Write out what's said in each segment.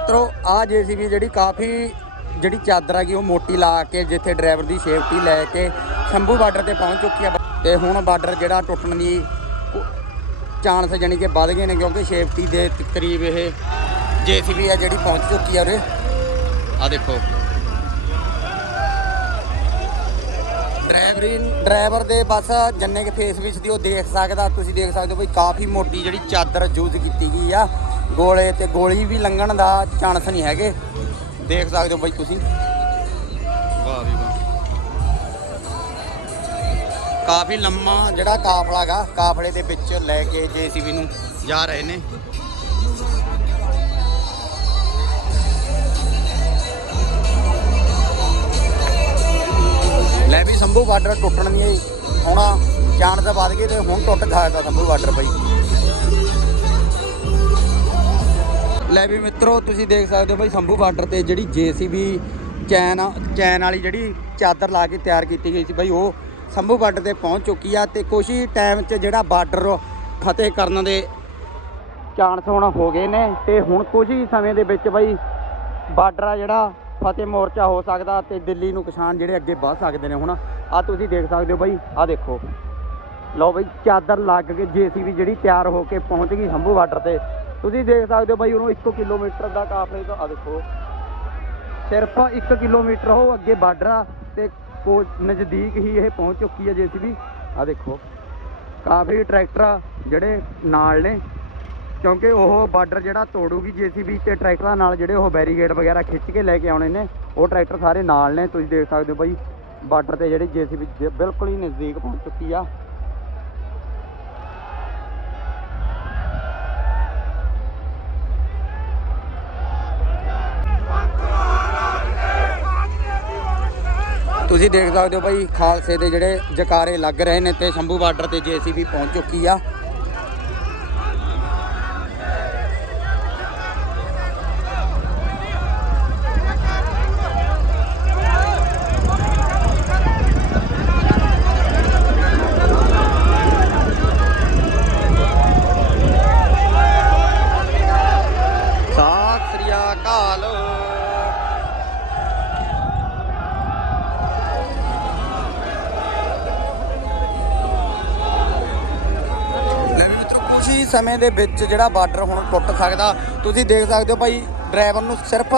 ਮਿੱਤਰੋ, ਆ ਜੀਸੀਬੀ ਜਿਹੜੀ ਕਾਫੀ ਜਿਹੜੀ ਚਾਦਰ ਹੈਗੀ, ਉਹ ਮੋਟੀ ਲਾ ਕੇ ਜਿੱਥੇ ਡਰਾਈਵਰ ਦੀ ਸੇਫਟੀ ਲੈ ਕੇ ਸ਼ੰਭੂ ਬਾਰਡਰ ਤੇ ਪਹੁੰਚ ਚੁੱਕੀ ਆ। ਤੇ ਹੁਣ ਬਾਰਡਰ ਜਿਹੜਾ ਟੁੱਟਣ ਦੀ ਚਾਂਸ ਜਾਨੀ ਕਿ ਵੱਧ ਗਏ ਨੇ, ਕਿਉਂਕਿ ਸੇਫਟੀ ਦੇ ਕਰੀਬ ਇਹ ਜੀਸੀਬੀ ਆ ਜਿਹੜੀ ਪਹੁੰਚ ਚੁੱਕੀ ਆ ਉਰੇ। ਆ ਦੇਖੋ। ਡਰਾਈਵਰੀ, ਡਰਾਈਵਰ ਦੇ ਬਸ ਜੰਨੇ ਕੇ ਫੇਸ ਵਿੱਚ ਦੀ ਉਹ ਦੇਖ ਸਕਦਾ, ਤੁਸੀਂ ਦੇਖ ਸਕਦੇ ਹੋ ਵੀ ਕਾਫੀ ਮੋਟੀ ਜਿਹੜੀ ਚਾਦਰ ਯੂਜ਼ ਕੀਤੀ ਗਈ ਆ। ਗੋਲੇ ਤੇ ਗੋਲੀ ਵੀ ਲੰਘਣ ਦਾ ਚਾਂਸ ਨਹੀਂ ਹੈਗੇ। ਦੇਖ ਸਕਦੇ ਹੋ ਬਈ ਤੁਸੀਂ। ਵਾਹ ਵੀ ਵਾਹ। ਕਾਫੀ ਲੰਮਾ ਜਿਹੜਾ ਕਾਫਲਾ ਗਾ ਕਾਫਲੇ ਦੇ ਵਿੱਚ ਲੈ ਕੇ ਜੀਸੀਬੀ ਨੂੰ ਜਾ ਰਹੇ ਨੇ। ਲੈ ਵੀ ਸੰਭੂ ਬਾਰਡਰ ਟੁੱਟਣ ਦੀ ਹੁਣ ਚਾਂਸ ਤਾਂ ਵੱਧ ਗਏ ਤੇ ਹੁਣ ਟੁੱਟ ਸਕਦਾ ਸੰਭੂ ਬਾਰਡਰ ਬਈ। ਲੈ ਵੀ ਮਿੱਤਰੋ, ਤੁਸੀਂ ਦੇਖ ਸਕਦੇ ਹੋ ਬਈ ਸੰਭੂ ਬਾਰਡਰ ਤੇ ਜਿਹੜੀ ਜੀਸੀਬੀ ਚੈਨ ਚੈਨ ਵਾਲੀ ਜਿਹੜੀ ਚਾਦਰ ਲਾ ਕੇ ਤਿਆਰ ਕੀਤੀ ਗਈ ਸੀ ਬਈ, ਉਹ ਸੰਭੂ ਬਾਰਡਰ ਤੇ ਪਹੁੰਚ ਚੁੱਕੀ ਆ ਤੇ ਕੁਛ ਹੀ ਟਾਈਮ 'ਚ ਜਿਹੜਾ ਬਾਰਡਰ ਫਤਿਹ ਕਰਨ ਦੇ ਚਾਂਸ ਹੁਣ ਹੋ ਗਏ ਨੇ ਤੇ ਹੁਣ ਕੁਝ ਹੀ ਸਮੇਂ ਦੇ ਵਿੱਚ ਬਈ ਬਾਰਡਰ ਆ ਜਿਹੜਾ ਫਤਿਹ ਮੋਰਚਾ ਹੋ ਸਕਦਾ ਤੇ ਦਿੱਲੀ ਨੂੰ ਕਿਸਾਨ ਜਿਹੜੇ ਅੱਗੇ ਵਧ ਸਕਦੇ ਨੇ ਹੁਣ। ਆ ਤੁਸੀਂ ਦੇਖ ਸਕਦੇ ਹੋ ਬਈ, ਆ ਦੇਖੋ। ਲਓ ਬਈ, ਚਾਦਰ ਲੱਗ ਕੇ ਜੀਸੀਬੀ ਜਿਹੜੀ ਤਿਆਰ ਹੋ ਕੇ ਪਹੁੰਚ ਗਈ ਸੰਭੂ ਬਾਰਡਰ ਤੇ। ਤੁਸੀਂ ਦੇਖ ਸਕਦੇ ਹੋ ਬਈ, ਉਹਨੂੰ 1 ਕਿਲੋਮੀਟਰ ਦਾ ਕਾਫਲੇ ਤੋਂ ਆ ਦੇਖੋ। ਸਿਰਫ 1 ਕਿਲੋਮੀਟਰ ਉਹ ਅੱਗੇ ਬਾਰਡਰ ਆ ਤੇ ਕੋ ਨਜ਼ਦੀਕ ਹੀ ਇਹ ਪਹੁੰਚ ਚੁੱਕੀ ਹੈ ਜੀਸੀਬੀ। ਆ ਦੇਖੋ ਕਾਫੀ ਟਰੈਕਟਰ ਆ, ਜਿਹੜੇ ਨਾਲ ਨੇ, ਕਿਉਂਕਿ ਉਹ ਬਾਰਡਰ ਜਿਹੜਾ ਤੋੜੂਗੀ ਜੀਸੀਬੀ ਤੇ ਟਰੈਕਟਰਾਂ ਨਾਲ ਜਿਹੜੇ ਉਹ ਬੈਰੀਗੇਡ ਵਗੈਰਾ ਖਿੱਚ ਕੇ ਲੈ ਕੇ ਆਉਣੇ ਨੇ, ਉਹ ਟਰੈਕਟਰ ਸਾਰੇ ਨਾਲ ਨੇ, ਤੁਸੀਂ ਦੇਖ ਸਕਦੇ ਹੋ ਬਾਈ, ਬਾਰਡਰ ਤੇ ਜਿਹੜੀ ਜੀਸੀਬੀ ਬਿਲਕੁਲ ਹੀ ਨਜ਼ਦੀਕ ਪਹੁੰਚ ਚੁੱਕੀ ਆ। ਤੁਸੀਂ ਦੇਖ ਸਕਦੇ ਹੋ ਭਾਈ ਖਾਲਸੇ ਦੇ ਜਿਹੜੇ ਜਕਾਰੇ ਲੱਗ ਰਹੇ ਨੇ ਤੇ ਸ਼ੰਭੂ ਬਾਰਡਰ ਤੇ ਜੀਸੀਬੀ ਪਹੁੰਚ ਚੁੱਕੀ ਆ। ਸਮੇਂ ਦੇ ਵਿੱਚ ਜਿਹੜਾ ਬਾਰਡਰ ਹੁਣ ਟੁੱਟ ਸਕਦਾ, ਤੁਸੀਂ ਦੇਖ ਸਕਦੇ ਹੋ ਭਾਈ, ਡਰਾਈਵਰ ਨੂੰ ਸਿਰਫ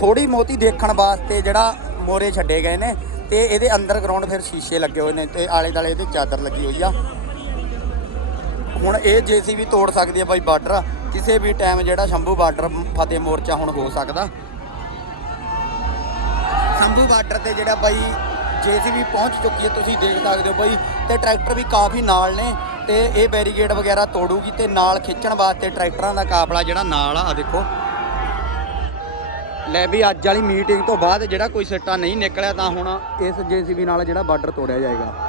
ਥੋੜੀ ਮੋਤੀ ਦੇਖਣ ਵਾਸਤੇ ਜਿਹੜਾ ਮੋਰੇ ਛੱਡੇ ਗਏ ਨੇ ਤੇ ਇਹਦੇ ਅੰਦਰ ਗਰਾਊਂਡ ਫਿਰ ਸ਼ੀਸ਼ੇ ਲੱਗੇ ਹੋਏ ਨੇ ਤੇ ਆਲੇ ਦਾਲੇ ਇਹਦੇ ਚਾਦਰ ਲੱਗੀ ਹੋਈ ਆ। ਹੁਣ ਇਹ ਜੀਸੀਬੀ ਤੋੜ ਸਕਦੀ ਆ ਭਾਈ ਬਾਰਡਰ, ਕਿਸੇ ਵੀ ਟਾਈਮ ਜਿਹੜਾ ਸ਼ੰਭੂ ਬਾਰਡਰ, ਫਤਿਹ ਮੋਰਚਾ ਹੁਣ ਹੋ ਸਕਦਾ। ਸ਼ੰਭੂ ਬਾਰਡਰ ਤੇ ਜਿਹੜਾ ਬਾਈ ਜੀਸੀਬੀ ਪਹੁੰਚ ਚੁੱਕੀ ਹੈ ਤੁਸੀਂ ਦੇਖ ਸਕਦੇ ਹੋ ਬਾਈ ਤੇ ਟਰੈਕਟਰ ਵੀ ਕਾਫੀ ਨਾਲ ਨੇ। ਤੇ ਇਹ ਬੈਰੀਗੇਡ ਵਗੈਰਾ ਤੋੜੂਗੀ ਤੇ ਨਾਲ ਖਿੱਚਣ ਵਾਸਤੇ ਟਰੈਕਟਰਾਂ ਦਾ ਕਾਫਲਾ ਜਿਹੜਾ ਨਾਲ ਆ, ਆਹ ਦੇਖੋ। ਲੈ ਵੀ ਅੱਜ ਵਾਲੀ ਮੀਟਿੰਗ ਤੋਂ ਬਾਅਦ ਜਿਹੜਾ ਕੋਈ ਸਿੱਟਾ ਨਹੀਂ ਨਿਕਲਿਆ ਤਾਂ ਹੁਣ ਇਸ ਜੀਸੀਬੀ ਨਾਲ ਜਿਹੜਾ ਬਾਰਡਰ ਤੋੜਿਆ ਜਾਏਗਾ।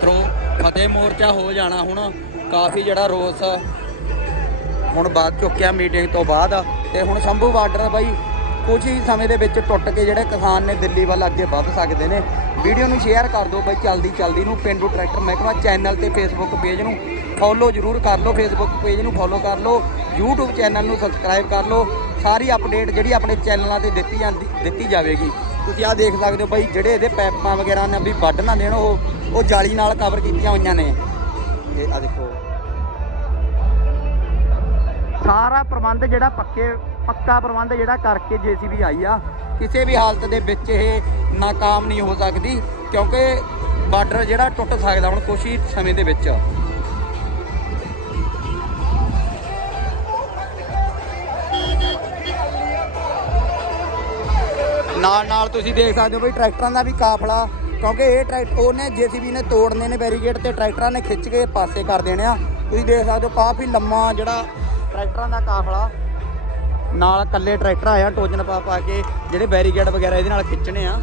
ਮਿੱਤਰੋ, ਫਤਿਹ ਮੋਰਚਾ ਹੋ ਜਾਣਾ ਹੁਣ। ਕਾਫੀ ਜਿਹੜਾ ਰੋਸ ਹੁਣ ਬਾਅਦ ਚੁੱਕਿਆ ਮੀਟਿੰਗ ਤੋਂ ਬਾਅਦ। ਤੇ ਹੁਣ ਸ਼ੰਭੂ ਬਾਰਡਰ ਬਾਈ ਕੁਝ ਹੀ ਸਮੇਂ ਦੇ ਵਿੱਚ ਟੁੱਟ ਕੇ ਜਿਹੜੇ ਕਿਸਾਨ ਨੇ ਦਿੱਲੀ ਵੱਲ ਅੱਗੇ ਵੱਧ ਸਕਦੇ ਨੇ। ਵੀਡੀਓ ਨੂੰ ਸ਼ੇਅਰ ਕਰ ਦਿਓ ਬਾਈ, ਚਲਦੀ ਚਲਦੀ ਨੂੰ। ਪਿੰਡੂ ਟਰੈਕਟਰ ਮਹਿਕਮਾ ਚੈਨਲ ਤੇ ਫੇਸਬੁੱਕ ਪੇਜ ਨੂੰ ਫੋਲੋ ਜ਼ਰੂਰ ਕਰ ਲਓ। ਫੇਸਬੁੱਕ ਪੇਜ ਨੂੰ ਫੋਲੋ ਕਰ ਲਓ। YouTube ਚੈਨਲ ਨੂੰ ਸਬਸਕ੍ਰਾਈਬ ਕਰ ਲਓ। ਸਾਰੀ ਅਪਡੇਟ ਜਿਹੜੀ ਆਪਣੇ ਚੈਨਲਾਂ ਤੇ ਦਿੱਤੀ ਜਾਂਦੀ ਦਿੱਤੀ ਜਾਵੇਗੀ। ਤੁਸੀਂ ਆ ਦੇਖ ਸਕਦੇ ਹੋ ਬਾਈ, ਜਿਹੜੇ ਇਹਦੇ ਪੈਪਾਂ ਵਗੈਰਾ ਨੇ ਵੀ ਵੱਢ ਨਾ ਦੇਣ ਉਹ। ਉਹ ਜਾਲੀ ਨਾਲ ਕਵਰ ਕੀਤੀਆਂ ਹੋਈਆਂ ਨੇ। ਇਹ ਆ ਦੇਖੋ। ਸਾਰਾ ਪ੍ਰਬੰਧ ਜਿਹੜਾ ਪੱਕੇ, ਪੱਕਾ ਪ੍ਰਬੰਧ ਜਿਹੜਾ ਕਰਕੇ ਜੀਸੀਬੀ ਆਈ ਆ, ਕਿਸੇ ਵੀ ਹਾਲਤ ਦੇ ਵਿੱਚ ਇਹ ਨਾਕਾਮ ਨਹੀਂ ਹੋ ਸਕਦੀ, ਕਿਉਂਕਿ ਬਾਰਡਰ ਜਿਹੜਾ ਟੁੱਟ ਸਕਦਾ ਹੁਣ ਕੁਛ ਹੀ ਸਮੇਂ ਦੇ ਵਿੱਚ। ਨਾਲ ਨਾਲ ਤੁਸੀਂ ਦੇਖ ਸਕਦੇ ਹੋ ਵੀ ਟਰੈਕਟਰਾਂ ਦਾ ਵੀ ਕਾਫਲਾ ਕਿਉਂਕਿ ਇਹ ਟਰੈਕਟਰ ਉਹਨੇ ਜੀਸੀਬੀ ਨੇ ਤੋੜਨੇ ਨੇ ਬੈਰੀਗੇਟ ਤੇ ਟਰੈਕਟਰਾਂ ਨੇ ਖਿੱਚ ਕੇ ਪਾਸੇ ਕਰ ਦੇਣੇ ਆ। ਤੁਸੀਂ ਦੇਖ ਸਕਦੇ ਹੋ ਕਾਫੀ ਲੰਮਾ ਜਿਹੜਾ ਟਰੈਕਟਰਾਂ ਦਾ ਕਾਫਲਾ, ਨਾਲ ਇਕੱਲੇ ਟਰੈਕਟਰ ਆਇਆ ਟੋਜਨ ਪਾ ਪਾ ਕੇ, ਜਿਹੜੇ ਬੈਰੀਗੇਟ ਵਗੈਰਾ ਇਹਦੇ ਨਾਲ ਖਿੱਚਣੇ ਆ।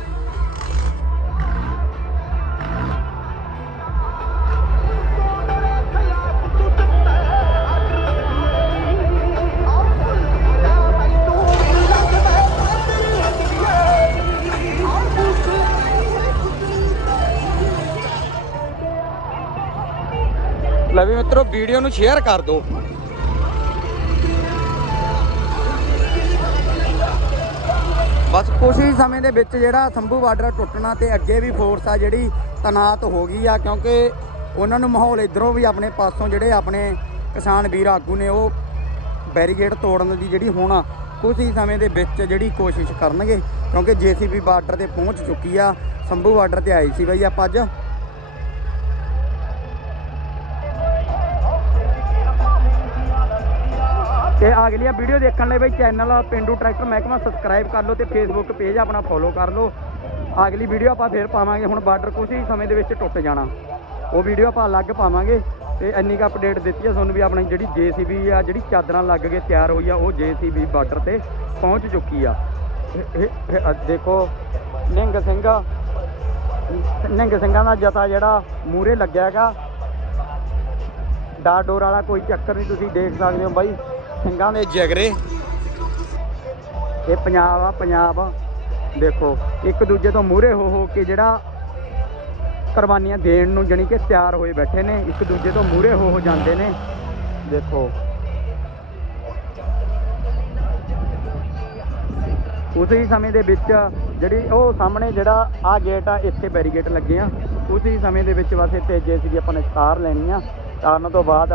ਮਿੱਤਰੋ ਵੀਡੀਓ ਨੂੰ ਸ਼ੇਅਰ ਕਰ ਦਿਓ। ਬਸ ਕੁਛ ਹੀ ਸਮੇਂ ਦੇ ਵਿੱਚ ਜਿਹੜਾ ਸੰਭੂ ਬਾਰਡਰ ਟੁੱਟਣਾ ਤੇ ਅੱਗੇ ਵੀ ਫੋਰਸ ਆ ਜਿਹੜੀ ਤਨਾਤ ਹੋ ਗਈ ਆ, ਕਿਉਂਕਿ ਉਹਨਾਂ ਨੂੰ ਮਾਹੌਲ ਇਧਰੋਂ ਵੀ ਆਪਣੇ ਪਾਸੋਂ ਜਿਹੜੇ ਆਪਣੇ ਕਿਸਾਨ ਵੀਰ ਆਗੂ ਨੇ ਉਹ ਬੈਰੀਗੇਡ ਤੋੜਨ ਦੀ ਜਿਹੜੀ ਹੁਣ ਕੁਝ ਹੀ ਸਮੇਂ ਦੇ ਵਿੱਚ ਜਿਹੜੀ ਕੋਸ਼ਿਸ਼ ਕਰਨਗੇ, ਕਿਉਂਕਿ ਜੀਸੀਬੀ ਬਾਰਡਰ ਤੇ ਪਹੁੰਚ ਚੁੱਕੀ ਆ, ਸੰਭੂ ਬਾਰਡਰ ਤੇ ਆਈ ਸੀ ਬਈ ਆਪਾਂ ਅੱਜ। ਤੇ ਅਗਲੀਆਂ ਵੀਡੀਓ ਦੇਖਣ ਲਈ ਬਈ ਚੈਨਲ ਪਿੰਡੂ ਟਰੈਕਟਰ ਮਹਿਕਮਾ ਸਬਸਕ੍ਰਾਈਬ ਕਰ ਲਓ ਤੇ ਫੇਸਬੁੱਕ ਪੇਜ ਆਪਣਾ ਫੋਲੋ ਕਰ ਲਓ। ਅਗਲੀ ਵੀਡੀਓ ਆਪਾਂ ਫੇਰ ਪਾਵਾਂਗੇ, ਹੁਣ ਬਾਰਡਰ ਕੁਝ ਹੀ ਸਮੇਂ ਦੇ ਵਿੱਚ ਟੁੱਟ ਜਾਣਾ। ਉਹ ਵੀਡੀਓ ਆਪਾਂ ਅਲੱਗ ਪਾਵਾਂਗੇ ਤੇ ਇੰਨੀ ਕੁ ਅਪਡੇਟ ਦਿੱਤੀ ਆ, ਤੁਹਾਨੂੰ ਵੀ ਆਪਣੀ ਜਿਹੜੀ ਜੀਸੀਬੀ ਆ, ਜਿਹੜੀ ਚਾਦਰਾਂ ਲੱਗ ਕੇ ਤਿਆਰ ਹੋਈ ਆ, ਉਹ ਜੀਸੀਬੀ ਬਾਰਡਰ ਤੇ ਪਹੁੰਚ ਚੁੱਕੀ ਆ। ਦੇਖੋ, ਨਿੰਗ ਸਿੰਘ, ਨਿੰਗ ਸਿੰਘਾਂ ਦਾ ਜਥਾ ਜਿਹੜਾ ਮੂਰੇ ਲੱਗਿਆ ਹੈਗਾ। ਡਾਰ ਡੋਰ ਵਾਲਾ ਕੋਈ ਚੱਕਰ ਨਹੀਂ, ਤੁਸੀਂ ਦੇਖ ਸਕਦੇ ਹੋ ਬਾਈ, ਸਿੰਘਾਂ ਦੇ ਜਗਰੇ। ਇਹ ਪੰਜਾਬ ਆ ਪੰਜਾਬ ਆ। ਦੇਖੋ, ਇੱਕ ਦੂਜੇ ਤੋਂ ਮੂਹਰੇ ਹੋ ਹੋ ਕੇ ਜਿਹੜਾ ਕੁਰਬਾਨੀਆਂ ਦੇਣ ਨੂੰ ਜਾਣੀ ਕਿ ਤਿਆਰ ਹੋਏ ਬੈਠੇ ਨੇ, ਇੱਕ ਦੂਜੇ ਤੋਂ ਮੂਹਰੇ ਹੋ ਹੋ ਜਾਂਦੇ ਨੇ। ਦੇਖੋ। ਉਸੇ ਹੀ ਸਮੇਂ ਦੇ ਵਿੱਚ ਜਿਹੜੀ ਉਹ ਸਾਹਮਣੇ ਜਿਹੜਾ ਆ ਗੇਟ ਆ, ਇੱਥੇ ਬੈਰੀਗੇਟ ਲੱਗੇ ਆ। ਉਸੇ ਹੀ ਸਮੇਂ ਦੇ ਵਿੱਚ ਬਸ ਇੱਥੇ ਜੇਸੀਬੀ ਆਪਾਂ ਨੇ ਸਟਾਰ ਲੈਣੀ ਆ। ਤਾਰਨ ਤੋਂ ਬਾਅਦ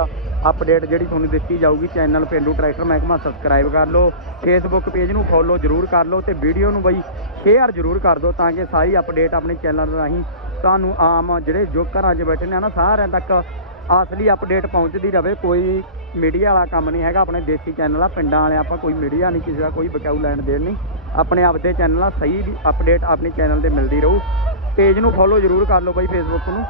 ਅਪਡੇਟ ਜਿਹੜੀ ਤੁਹਾਨੂੰ ਦਿੱਤੀ ਜਾਊਗੀ ਚੈਨਲ ਪੇਂਡੂ ਟਰੈਕਟਰ ਮਹਿਕਮਾ ਸਬਸਕ੍ਰਾਈਬ ਕਰ ਲਓ ਫੇਸਬੁੱਕ ਪੇਜ ਨੂੰ ਫੋਲੋ ਜ਼ਰੂਰ ਕਰ ਲਓ ਤੇ ਵੀਡੀਓ ਨੂੰ ਬਈ ਸ਼ੇਅਰ ਜ਼ਰੂਰ ਕਰ ਦਿਓ ਤਾਂ ਕਿ ਸਾਰੀ ਅਪਡੇਟ ਆਪਣੇ ਚੈਨਲ ਰਾਹੀਂ ਤੁਹਾਨੂੰ ਆਮ ਜਿਹੜੇ ਜੋ ਘਰਾਂ 'ਚ ਬੈਠੇ ਨੇ ਨਾ ਸਾਰਿਆਂ ਤੱਕ ਅਸਲੀ ਅਪਡੇਟ ਪਹੁੰਚਦੀ ਰਹੇ ਕੋਈ ਮੀਡੀਆ ਵਾਲਾ ਕੰਮ ਨਹੀਂ ਹੈਗਾ, ਆਪਣੇ ਦੇਸੀ ਚੈਨਲ ਆ, ਪਿੰਡਾਂ ਵਾਲੇ ਆਪਾਂ ਕੋਈ ਮੀਡੀਆ ਨਹੀਂ, ਕਿਸੇ ਦਾ ਕੋਈ ਬਕਾਊ ਲੈਣ ਦੇਣ ਨਹੀਂ। ਆਪਣੇ ਆਪ ਦੇ ਚੈਨਲ ਆ, ਸਹੀ ਵੀ ਅਪਡੇਟ ਆਪਣੇ ਚੈਨਲ ਤੇ ਮਿਲਦੀ ਰਹੂ। ਪੇਜ ਨੂੰ ਫੋਲੋ ਜ਼ਰੂਰ ਕਰ ਲਓ ਬਾਈ ਫੇਸਬੁੱਕ ਨੂੰ।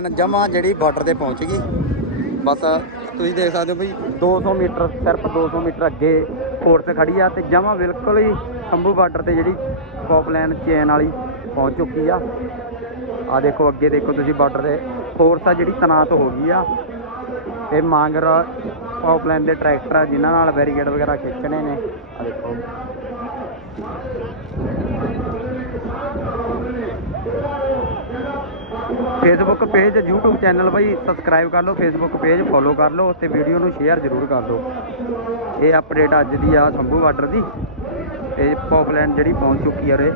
ਵੀ ਜਮਾ ਜਿਹੜੀ ਬਾਰਡਰ ਤੇ ਪਹੁੰਚ ਗਈ। ਬਸ ਤੁਸੀਂ ਦੇਖ ਸਕਦੇ ਹੋ ਬਈ 200 ਮੀਟਰ, ਸਿਰਫ 200 ਮੀਟਰ ਅੱਗੇ ਫੋਰਸ ਖੜੀ ਆ ਤੇ ਜਮਾ ਬਿਲਕੁਲ ਹੀ ਸੰਭੂ ਬਾਰਡਰ ਤੇ ਜਿਹੜੀ ਪੌਪਲਾਈਨ ਚੇਨ ਵਾਲੀ ਪਹੁੰਚ ਚੁੱਕੀ ਆ। ਆ ਦੇਖੋ ਅੱਗੇ ਦੇਖੋ ਤੁਸੀਂ ਬਾਰਡਰ ਤੇ ਫੋਰਸ ਆ ਜਿਹੜੀ ਤਨਾਤ ਹੋ ਗਈ ਆ। ਤੇ ਮਾਂਗਰ ਪੌਪਲਾਈਨ ਦੇ ਟਰੈਕਟਰ ਆ, ਜਿਨ੍ਹਾਂ ਨਾਲ ਬੈਰੀਕੇਡ ਵਗੈਰਾ ਖਿੱਚਣੇ ਨੇ। ਆ ਦੇਖੋ। ਫੇਸਬੁੱਕ ਪੇਜ YouTube ਚੈਨਲ ਬਈ ਸਬਸਕ੍ਰਾਈਬ ਕਰ ਲਓ ਫੇਸਬੁੱਕ ਪੇਜ ਫੋਲੋ ਕਰ ਲਓ ਤੇ ਵੀਡੀਓ ਨੂੰ ਸ਼ੇਅਰ ਜ਼ਰੂਰ ਕਰ ਦਿਓ ਇਹ ਅਪਡੇਟ ਅੱਜ ਦੀ ਆ ਸੰਭੂ ਬਾਰਡਰ ਦੀ। ਇਹ ਪੌਪਲਾਈਨ ਜਿਹੜੀ ਪਹੁੰਚ ਚੁੱਕੀ ਆ ਉਰੇ।